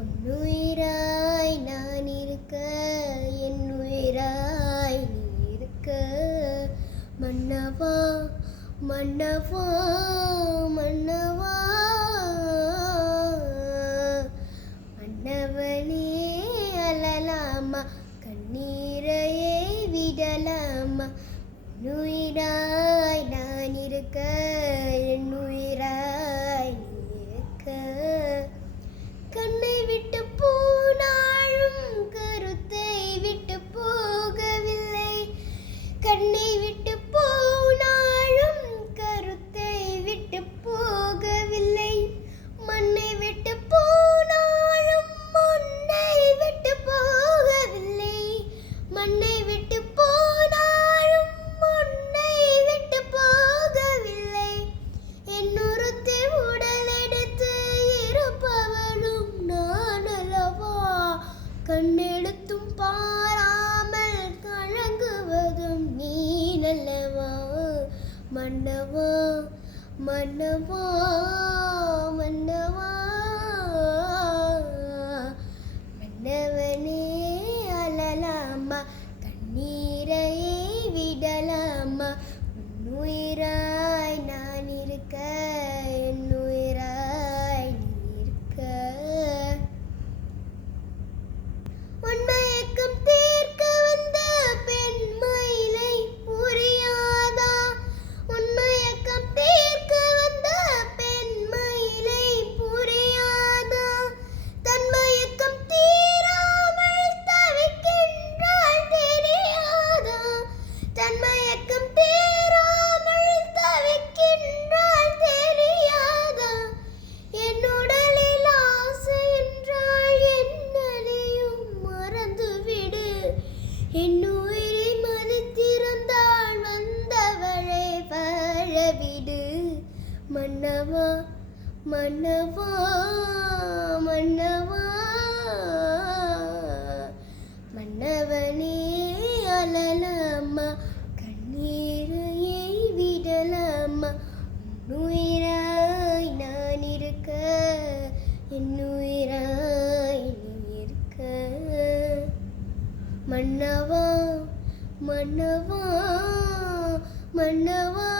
உன்னுயிராய் நான் இருக்க, என் உயிராய் நீ இருக்க. மன்னவா மன்னவா மன்னவா, மன்னவனே அழலாமா, கண்ணீரையே விடலாமா. உன்னுயிராய் நான் இருக்க, என் உயிராய் நீ இருக்க. கண்ணை விட்டு போனாலும் கருத்தை விட்டு போகவில்லை. கண்ணை விட்டு போனாலும் கருத்தை விட்டு போகவில்லை. மண்ணை விட்டு போனாலும் மண்ணை விட்டு போகவில்லை. மண்ணை விட்டு போனாலும் மண்ணை விட்டு போகவில்லை. என்னொருத்தி உடல் எடுத்து இருப்பவளும் நான் அல்லவா. கண்ணெடுத்தும் பாராமல் கலங்குவதும் நீ நல்லவா. மன்னவா மன்னவா மன்னவா, மன்னவனே அழலாமா, கண்ணீரையே விடலாமா. உன்னுயிராய் நான் இருக்க, என் உயிராய் நீ இருக்க. உன்மயக்கம் தீர்க்க வந்த பெண்மயிலை புரியாதா. உன்மயக்கம் தீர்க்க வந்த பெண்மயிலை புரியாதா. தன்மயக்கம் தீராமல் தவிக்கின்றாள் தெரியாதா. தன்மயக்கம் தீராமல் தவிக்கின்றாள் தெரியாதா. என் உடலில் ஆசை என்றால் என்னையும் மறந்துவிடு. என் உயிரை மதித்திருந்தால் வந்தவளை வாழவிடு. மன்னவா மன்னவா மன்னவா, மன்னவனே அழலாமா, கண்ணீரையே விடலாமா. உன்னுயிராய் நான் இருக்க, என் உயிராய் நீ இருக்க. மன்னவா மன்னவா மன்னவா.